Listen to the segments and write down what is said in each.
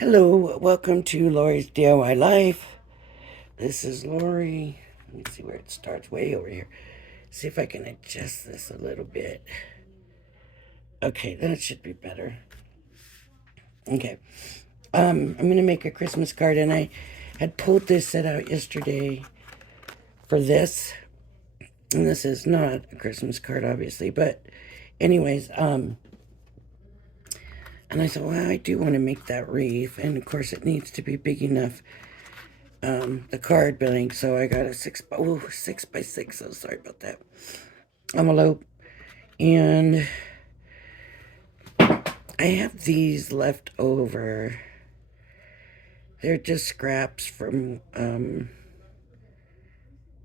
Hello, welcome to Lori's DIY Life. This is Lori. Let me see where it starts. Way over here. See if I can adjust this a little bit. Okay, that should be better. Okay. I'm gonna make a Christmas card, and I had pulled this set out yesterday for this. And this is not a Christmas card, obviously, but anyways, and I thought, well, I do want to make that wreath, and of course it needs to be big enough, the card blank, so I got a 6x6, so sorry about that, envelope, and I have these left over. They're just scraps from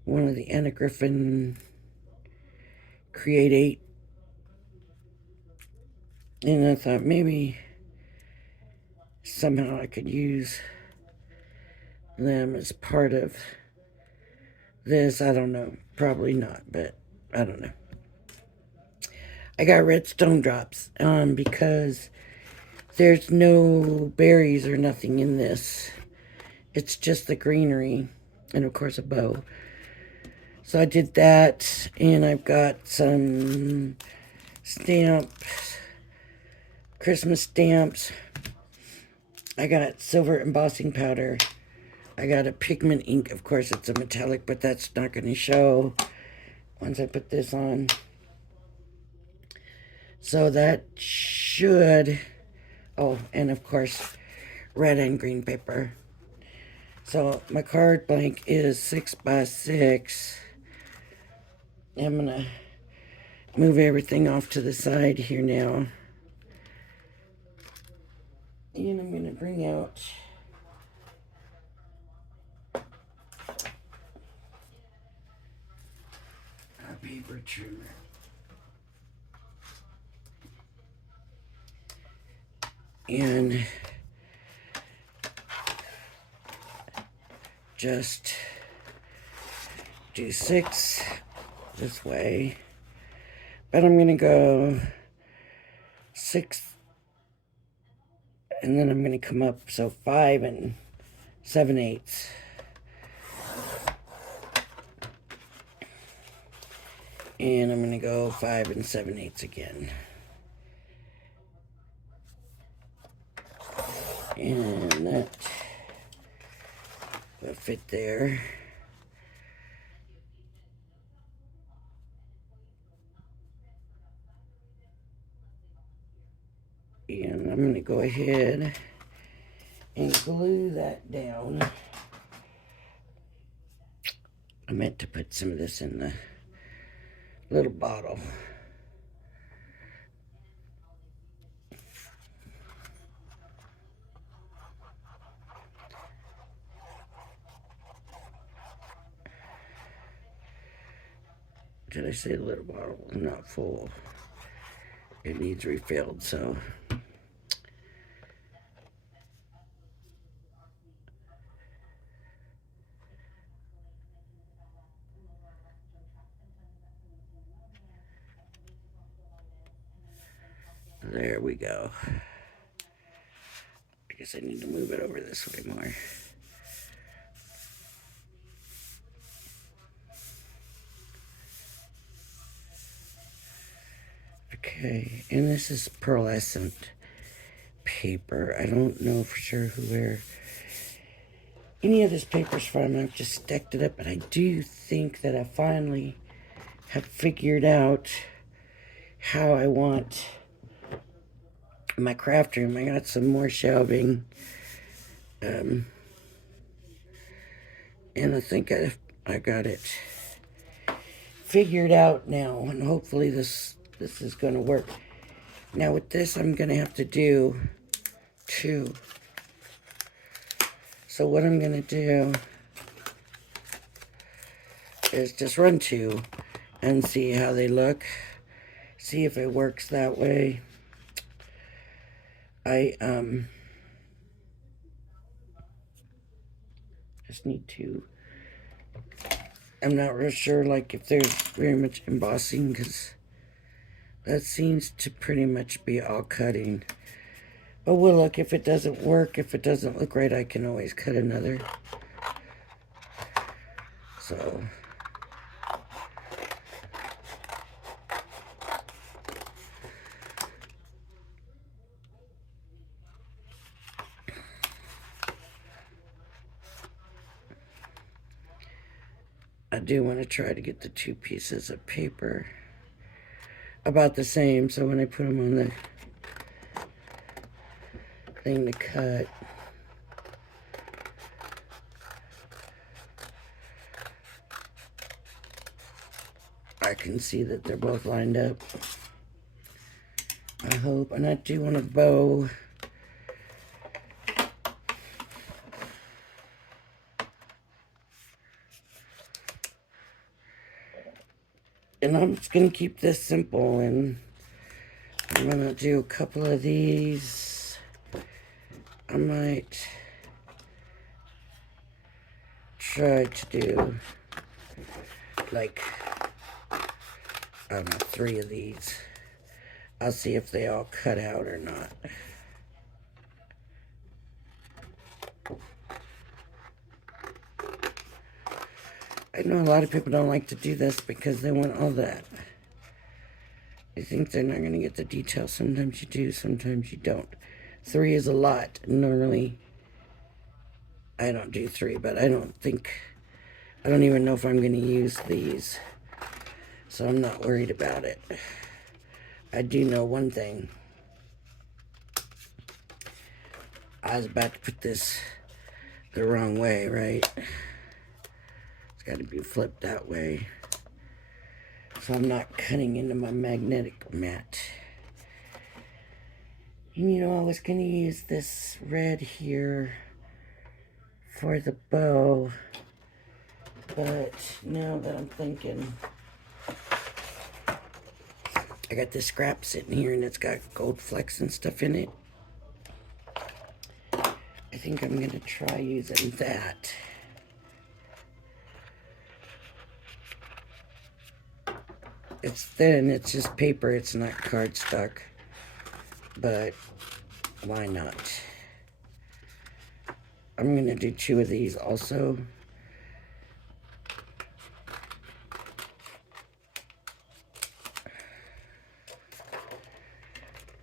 one of the Anna Griffin Create 8, and I thought maybe somehow I could use them as part of this. I don't know, probably not, but I don't know. I got red stone drops because there's no berries or nothing in this. It's just the greenery and of course a bow. So I did that, and I've got some stamps, Christmas stamps. I got silver embossing powder. I got a pigment ink. Of course it's a metallic, but that's not going to show once I put this on. So that should, oh, and of course red and green paper. So my card blank is 6x6. I'm gonna move everything off to the side here now. And I'm gonna bring out our paper trimmer. And just do 6 this way. But I'm going to go 6, and then I'm going to come up, so 5 and 7/8. And I'm going to go 5 and 7/8 again. And that will fit there. And I'm going to go ahead and glue that down. I meant to put some of this in the little bottle. Did I say the little bottle was not full? It needs refilled, so there we go. I guess I need to move it over this way more. Okay, and this is pearlescent paper. I don't know for sure where any of this paper's from. I've just stacked it up, but I do think that I finally have figured out how I want my craft room. I got some more shelving, and I think I got it figured out now, and hopefully this is going to work. Now with this, I'm going to have to do 2. So what I'm going to do is just run 2 and see how they look. See if it works that way. I just need to, I'm not real sure like if there's very much embossing, because that seems to pretty much be all cutting. Oh, well, look, if it doesn't work, if it doesn't look right, I can always cut another. So, I do want to try to get the two pieces of paper about the same, so when I put them on the thing to cut, I can see that they're both lined up. I hope. And I do want a bow. And I'm just going to keep this simple, and I'm going to do a couple of these. I might try to do, like, I don't know, 3 of these. I'll see if they all cut out or not. I know a lot of people don't like to do this because they want all that. I think they're not going to get the details. Sometimes you do, sometimes you don't. 3 is a lot. Normally, I don't do 3, but I don't even know if I'm going to use these. So I'm not worried about it. I do know one thing. I was about to put this the wrong way, right? It's got to be flipped that way. So I'm not cutting into my magnetic mat. And you know, I was going to use this red here for the bow. But now that I'm thinking, I got this scrap sitting here and it's got gold flecks and stuff in it. I think I'm going to try using that. It's thin, it's just paper, it's not cardstock. But why not? I'm going to do 2 of these also.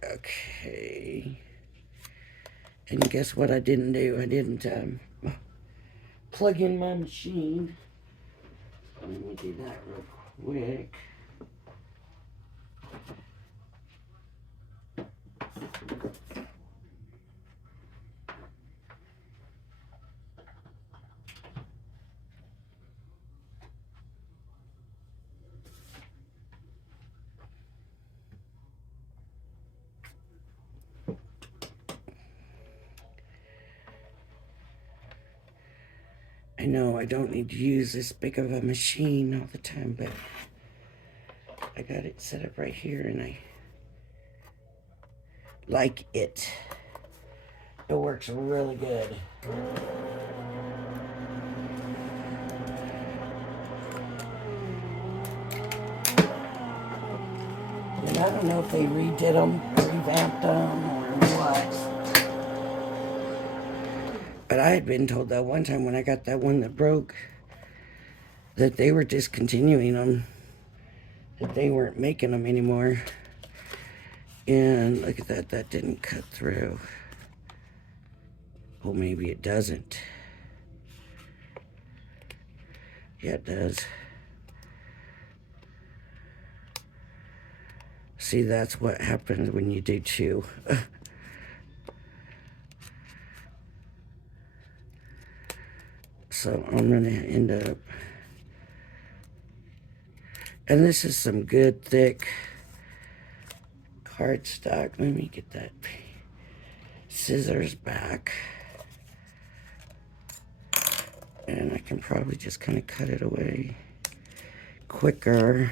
Okay. And guess what I didn't do? I didn't plug in my machine. Let me do that real quick. I know I don't need to use this big of a machine all the time, but I got it set up right here and I like it. It works really good. And I don't know if they redid them, revamped them, or what. But I had been told that one time when I got that one that broke, that they were discontinuing them, that they weren't making them anymore. And look at that, that didn't cut through. Well, maybe it doesn't. Yeah, it does. See, that's what happens when you do 2. So I'm going to end up... And this is some good, thick cardstock. Let me get that scissors back. And I can probably just kind of cut it away quicker.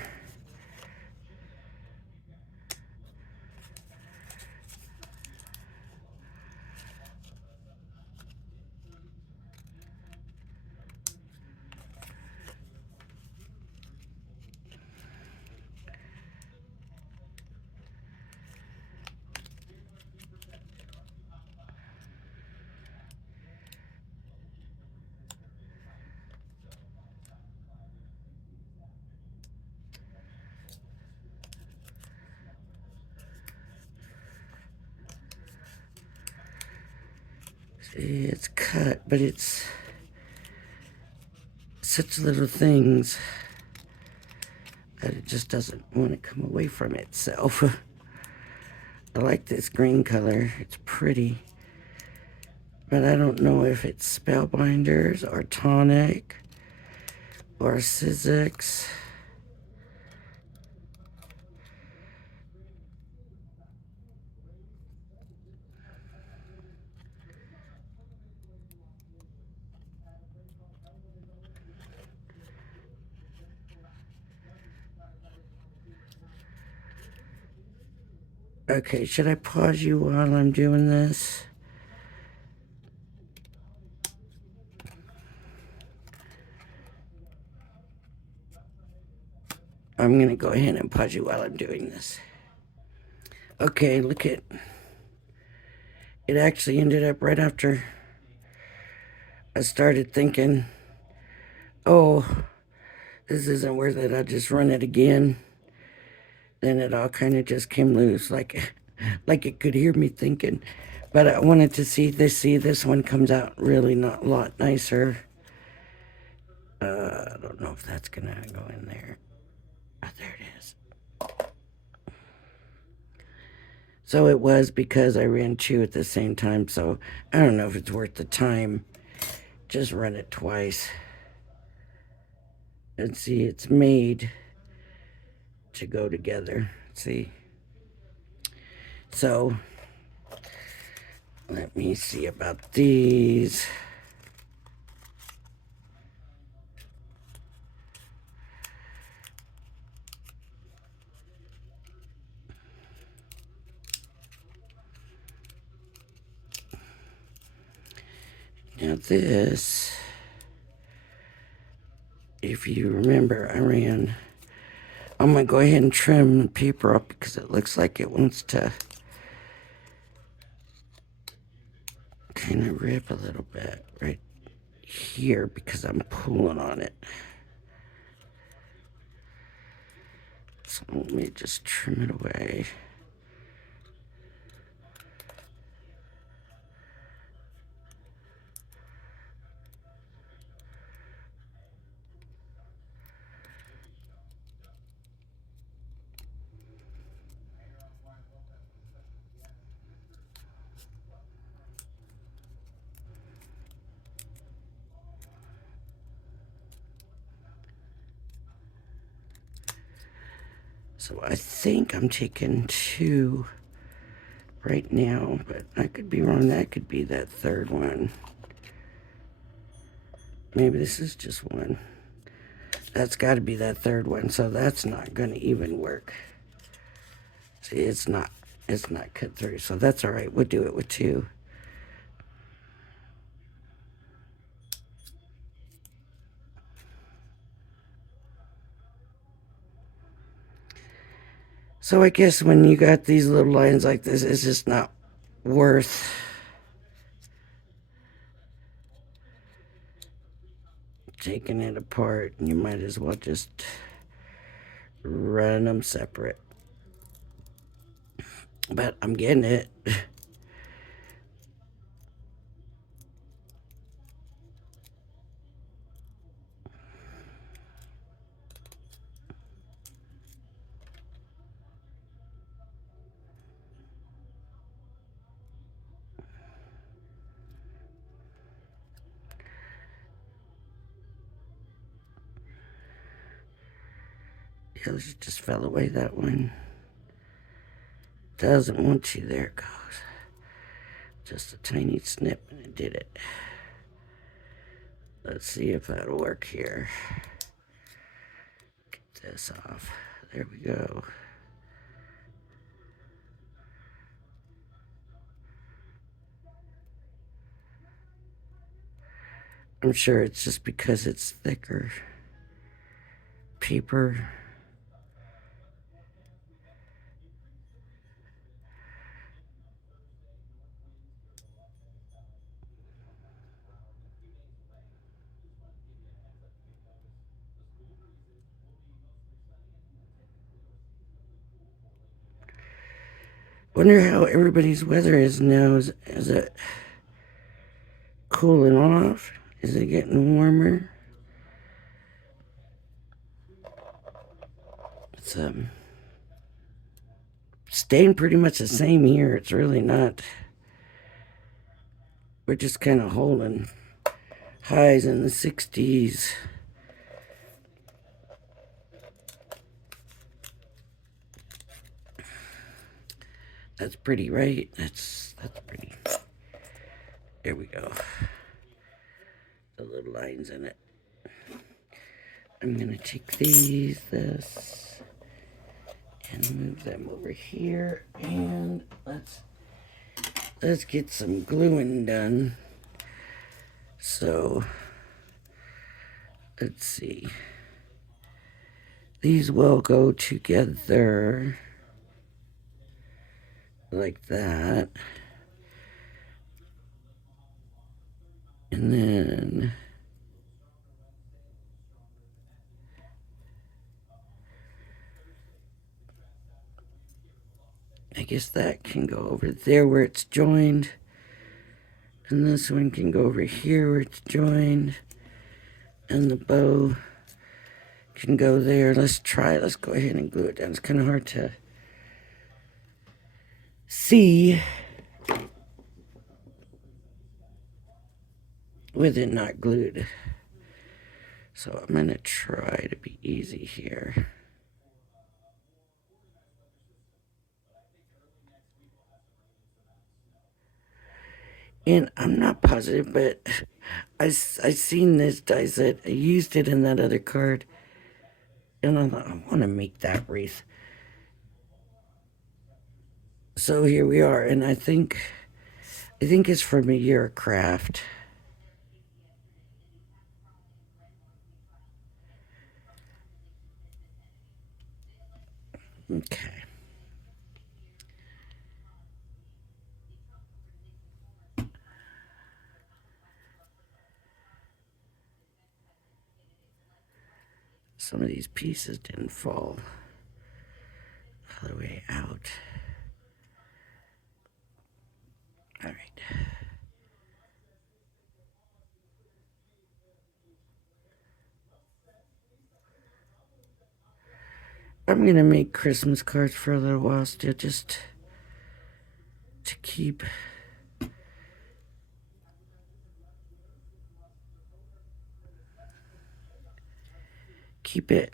See, it's cut, but it's such little things that it just doesn't want to come away from itself. I like this green color. It's pretty. But I don't know if it's Spellbinders or Tonic or Sizzix. Okay, should I pause you while I'm doing this? I'm going to go ahead and pause you while I'm doing this. Okay, look at it. Actually ended up right after I started thinking, oh, this isn't worth it. I'll just run it again. Then it all kind of just came loose, like it could hear me thinking. But I wanted to see this one comes out really not a lot nicer. I don't know if that's gonna go in there. Oh, there it is. So it was because I ran two at the same time, so I don't know if it's worth the time. Just run it twice. And see, it's made to go together. See? So, let me see about these. Now this, if you remember, I'm going to go ahead and trim the paper up because it looks like it wants to kind of rip a little bit right here because I'm pulling on it. So let me just trim it away. So I think I'm taking two right now, but I could be wrong. That could be that third one. Maybe this is just one. That's got to be that third one, so that's not going to even work. See, it's not cut through, so that's all right. We'll do it with two. So I guess when you got these little lines like this, it's just not worth taking it apart. You might as well just run them separate. But I'm getting it. Yeah, it just fell away, that one. Doesn't want to. There it goes. Just a tiny snip and it did it. Let's see if that'll work here. Get this off. There we go. I'm sure it's just because it's thicker paper. Wonder how everybody's weather is now. Is it cooling off? Is it getting warmer? It's staying pretty much the same here. It's really not. We're just kind of holding highs in the 60s. That's pretty, right? That's pretty. There we go. The little lines in it. I'm gonna take this, and move them over here, and let's get some gluing done. So let's see. These will go together like that. And then I guess that can go over there where it's joined. And this one can go over here where it's joined. And the bow can go there. Let's try it. Let's go ahead and glue it down. It's kind of hard to see with it not glued. So I'm going to try to be easy here. And I'm not positive, but I seen this die set. I used it in that other card. And I thought, I want to make that wreath. So here we are. And I think it's from a year of craft. Okay. Some of these pieces didn't fall all the way out. All right. I'm going to make Christmas cards for a little while still, just to keep it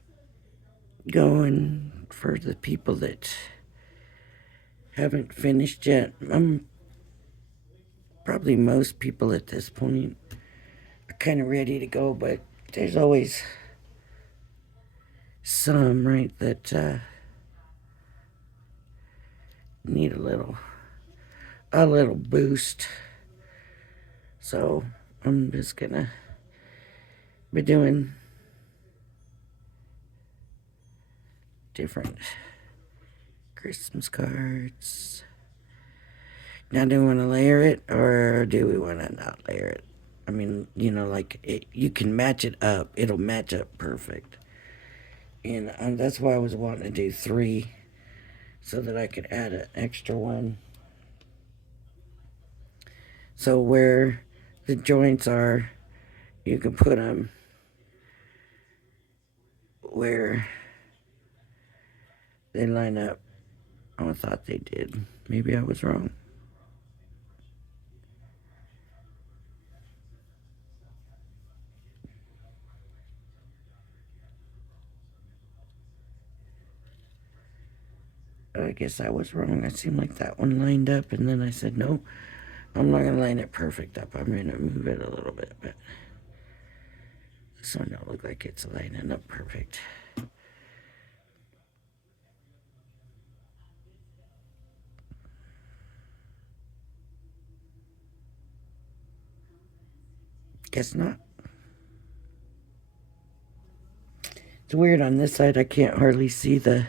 going for the people that haven't finished yet. Probably most people at this point are kind of ready to go, but there's always some, right, that need a little boost. So I'm just gonna be doing different Christmas cards. Now, do we want to layer it, or do we want to not layer it? I mean, you know, like, you can match it up. It'll match up perfect. And that's why I was wanting to do 3, so that I could add an extra one. So where the joints are, you can put them where they line up. Oh, I thought they did. Maybe I was wrong. I guess I was wrong. It seemed like that one lined up, and then I said, no, I'm not going to line it perfect up. I'm going to move it a little bit, but this one don't look like it's lining up perfect. Guess not. It's weird on this side. I can't hardly see the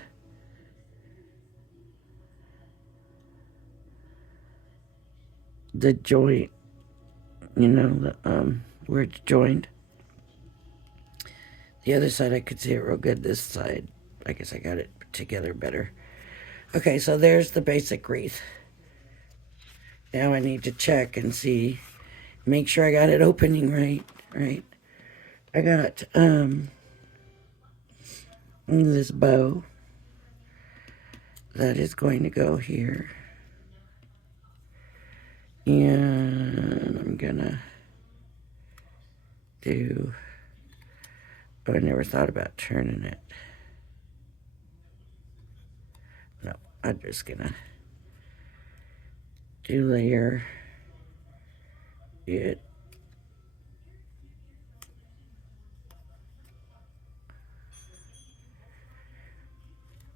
joint, you know, where it's joined. The other side I could see it real good. This side, I guess I got it together better. Okay, so there's the basic wreath. Now I need to check and see make sure I got it opening right. I got this bow that is going to go here. And I'm gonna do, oh, I never thought about turning it. No, I'm just gonna do layer it.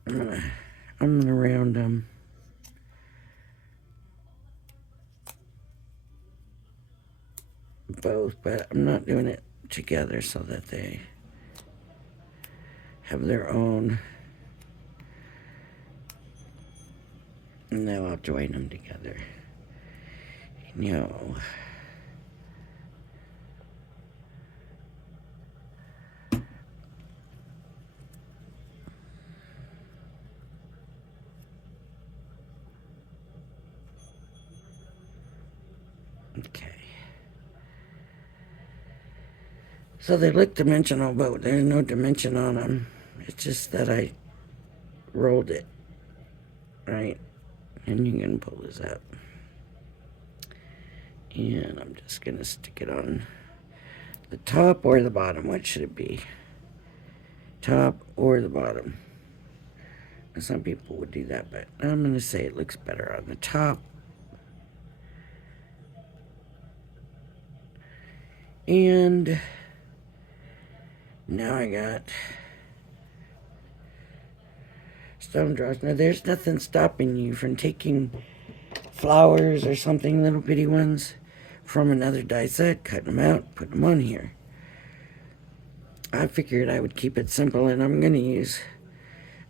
I'm gonna round them both, but I'm not doing it together so that they have their own. And now I'll join them together. No. Okay. So they look dimensional, but there's no dimension on them. It's just that I rolled it, right? And you can pull this up. And I'm just gonna stick it on the top or the bottom. What should it be? Top or the bottom? Some people would do that, but I'm gonna say it looks better on the top. And now I got stone drawers. Now there's nothing stopping you from taking flowers or something, little bitty ones, from another die set, cutting them out, putting them on here. I figured I would keep it simple, and I'm gonna use,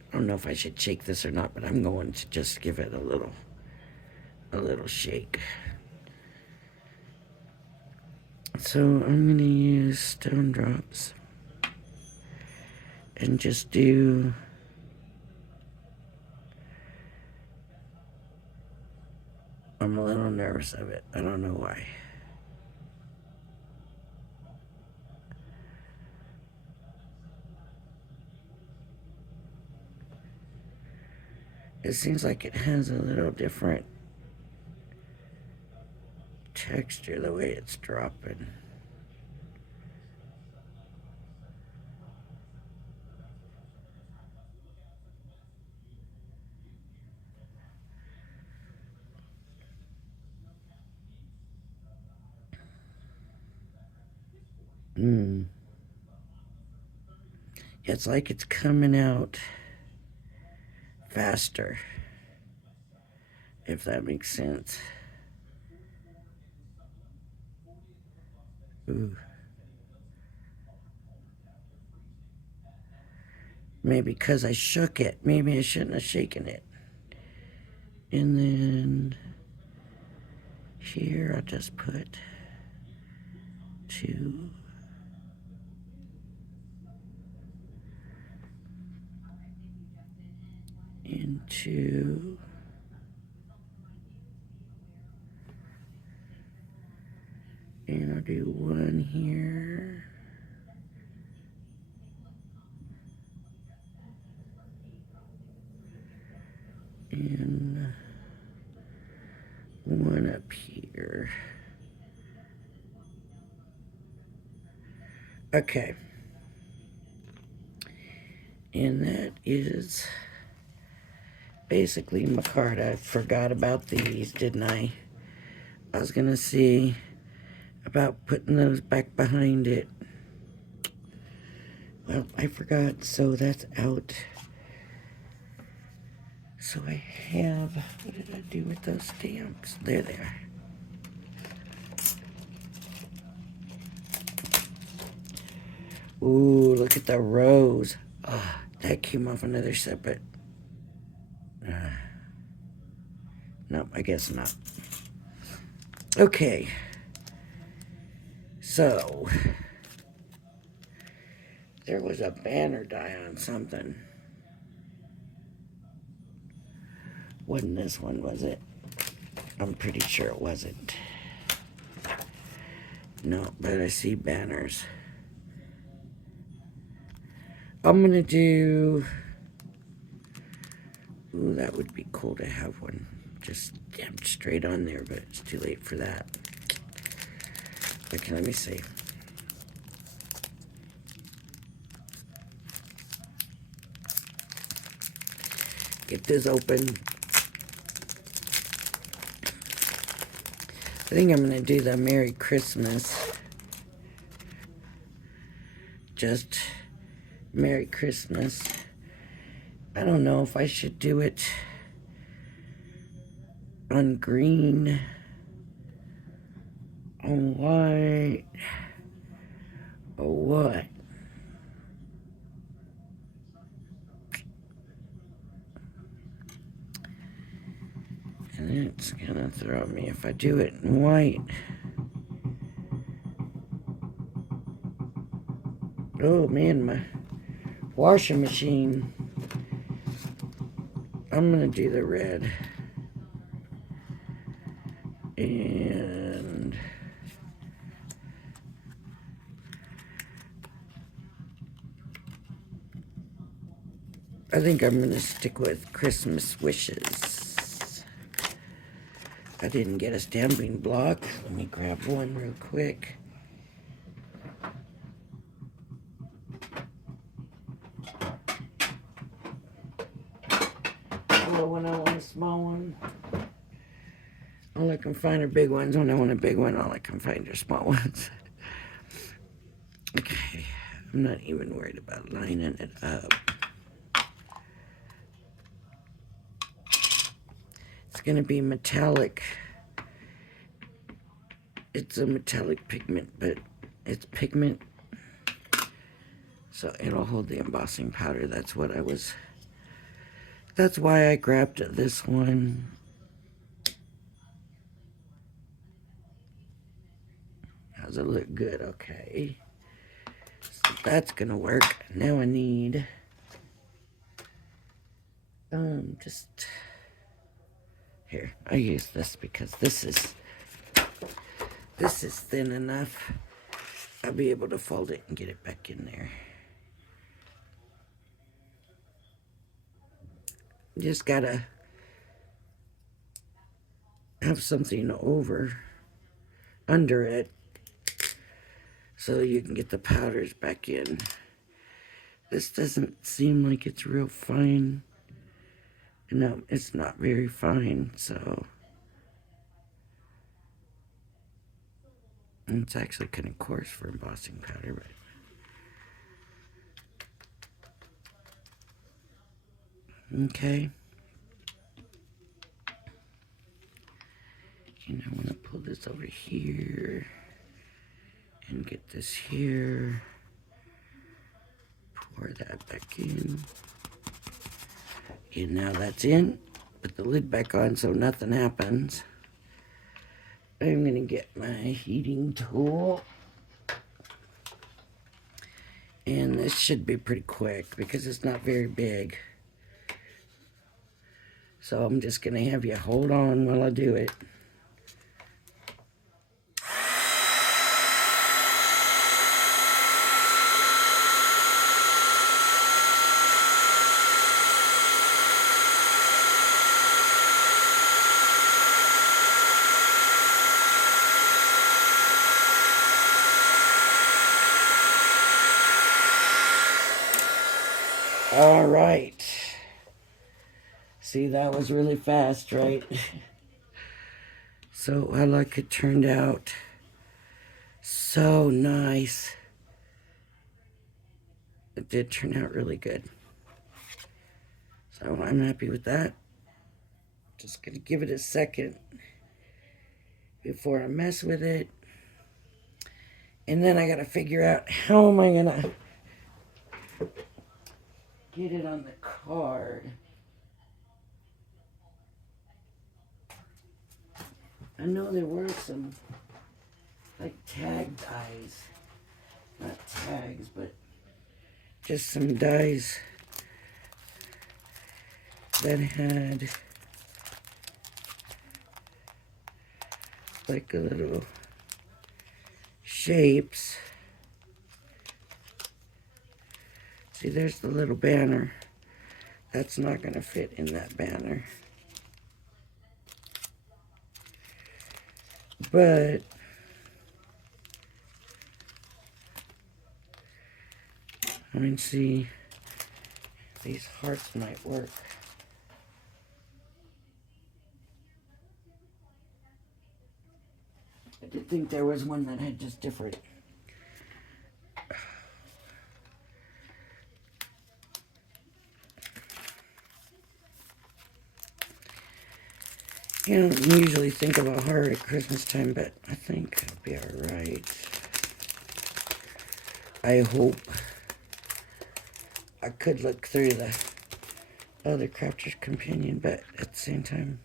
I don't know if I should shake this or not, but I'm going to just give it a little shake. So I'm gonna use stone drops and just do I'm a little nervous of it. I don't know why. It seems like it has a little different texture the way it's dropping. It's like it's coming out faster, if that makes sense. Ooh. Maybe because I shook it. Maybe I shouldn't have shaken it. And then here I'll just put 2. And 2. And I'll do 1 here. And 1 up here. Okay. And that is basically my card. I forgot about these, didn't I? I was gonna see about putting those back behind it. Well, I forgot, so that's out. So I have, what did I do with those stamps? There they are. Ooh, look at the rose. Oh, that came off another set, but no, I guess not. Okay. So, there was a banner die on something. Wasn't this one, was it? I'm pretty sure it wasn't. No, but I see banners. I'm gonna do... Ooh, that would be cool to have one just stamped straight on there, but it's too late for that. Okay, let me see. Get this open. I think I'm going to do the Merry Christmas. Just Merry Christmas. I don't know if I should do it on green, on white, or what. And it's gonna throw me if I do it in white. Oh man, my washing machine. I'm gonna do the red. And I think I'm gonna stick with Christmas wishes. I didn't get a stamping block. Let me grab one real quick. Oh, when I want a small one, all I can find are big ones. When I want a big one, all I can find are small ones. Okay, I'm not even worried about lining it up. It's gonna be metallic. It's a metallic pigment, but it's pigment, so it'll hold the embossing powder. That's why I grabbed this one. Does it look good? Okay. So that's gonna work. Now I need just here. I use this because this is thin enough. I'll be able to fold it and get it back in there. Just gotta have something under it so you can get the powders back in. This doesn't seem like it's real fine. No, it's not very fine, so it's actually kind of coarse for embossing powder, but okay. And I want to pull this over here and get this here. Pour that back in. And now that's in. Put the lid back on so nothing happens. I'm going to get my heating tool. And this should be pretty quick because it's not very big. So I'm just going to have you hold on while I do it. All right. See, that was really fast, right? So I like it turned out so nice. It did turn out really good. So I'm happy with that. Just gonna give it a second before I mess with it. And then I gotta figure out how am I gonna get it on the card. I know there were some like tag dies. Not tags, but just some dies that had like a little shapes. See, there's the little banner. That's not going to fit in that banner. But I mean, see, these hearts might work. I did think there was one that had just different. You don't usually think of a heart at Christmas time, but I think it'll be alright. I hope. I could look through the other Crafter's Companion, but at the same time,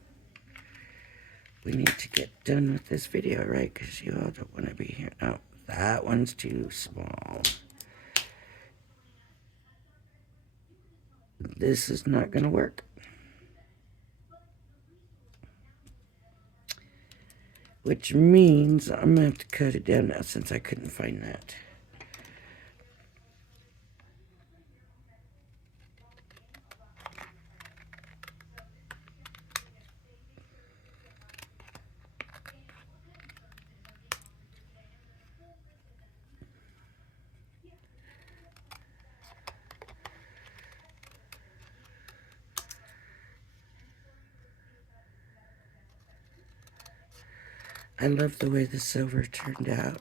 we need to get done with this video, right? Because you all don't want to be here. Oh, that one's too small. This is not going to work. Which means I'm going to have to cut it down now since I couldn't find that. I love the way the silver turned out.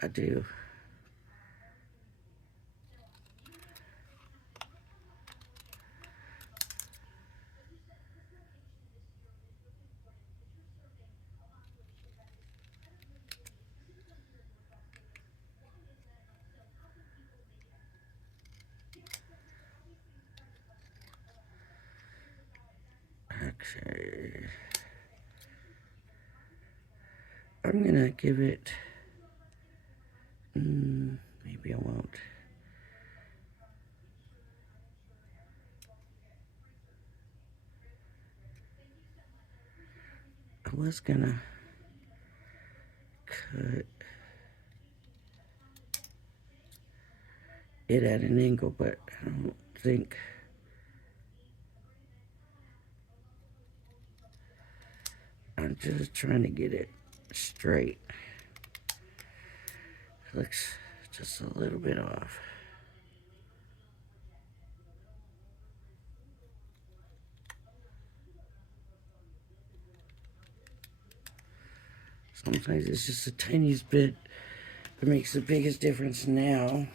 I do. Okay. I'm gonna give it, maybe I won't. I was gonna cut it at an angle, but I don't think I'm just trying to get it straight. It looks just a little bit off. Sometimes it's just the tiniest bit that makes the biggest difference. Now,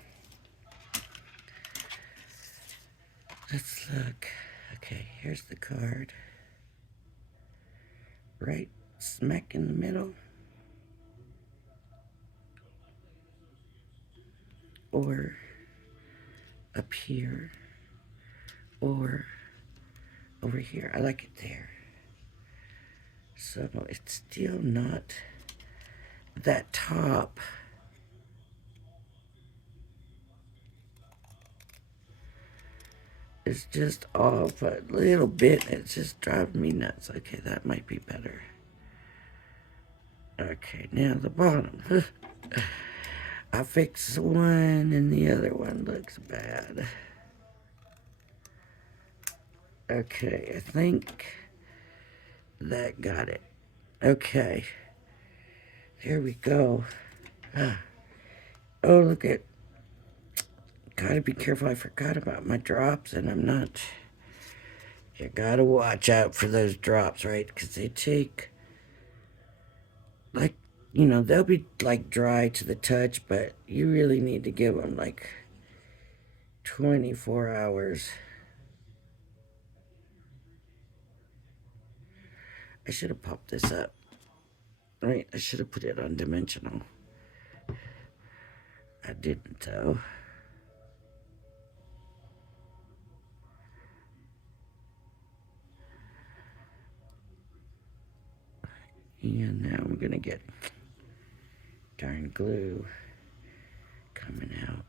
let's look. Okay, here's the card. Right smack in the middle. Or up here. Or over here. I like it there. So it's still not that top. It's just off a little bit. It's just driving me nuts. Okay, that might be better. Okay, now the bottom. I fixed one and the other one looks bad. Okay, I think that got it. Okay. There we go. Oh, look at. Gotta be careful. I forgot about my drops, and I'm not. You gotta watch out for those drops, right? Because they take. Like, they'll be like dry to the touch, but you really need to give them like 24 hours. I should have popped this up. Right? I should have put it on dimensional. I didn't, though. And now I'm going to get darn glue coming out.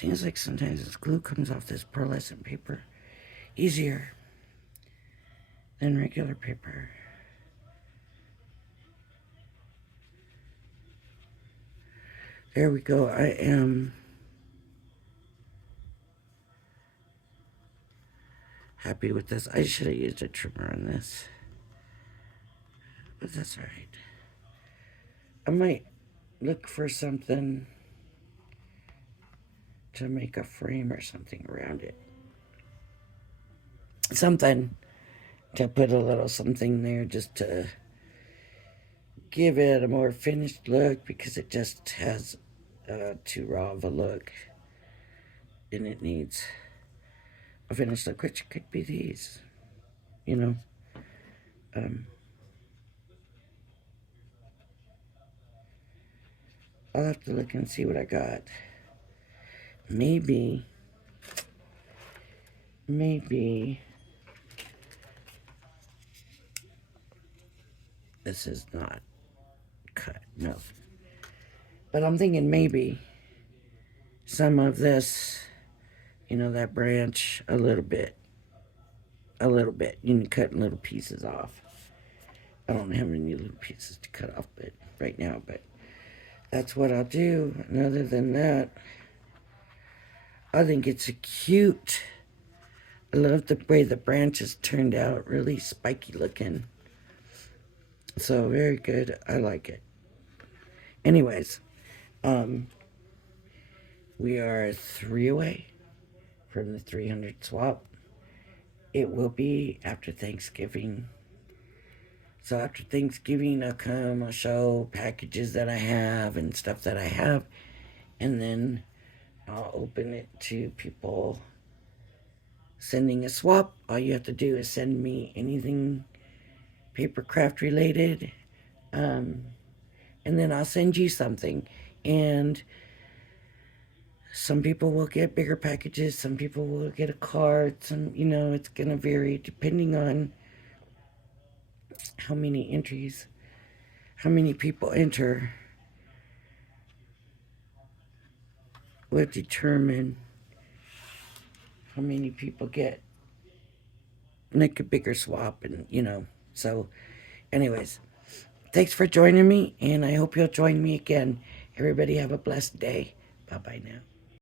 Seems like sometimes this glue comes off this pearlescent paper easier than regular paper. There we go. I am happy with this. I should have used a trimmer on this, but that's all right. I might look for something to make a frame or something around it. Something to put a little something there just to give it a more finished look, because it just has too raw of a look and it needs a finished look, which could be these, you know. I'll have to look and see what I got. Maybe this is not cut, no. But I'm thinking maybe some of this, you know, that branch a little bit. You can cut little pieces off. I don't have any little pieces to cut off but right now, but that's what I'll do. And other than that, I think it's a cute. I love the way the branches turned out, really spiky looking. So very good. I like it. Anyways, we are 3 away from the 300 swap. It will be after Thanksgiving. So after Thanksgiving, I'll show packages that I have and stuff that I have, and then I'll open it to people sending a swap. All you have to do is send me anything paper craft related, and then I'll send you something. And some people will get bigger packages, some people will get a card, some, you know, it's gonna vary depending on how many entries, how many people enter will determine how many people get make a bigger swap, and you know. So anyways, thanks for joining me, and I hope you'll join me again. Everybody have a blessed day. Bye bye now.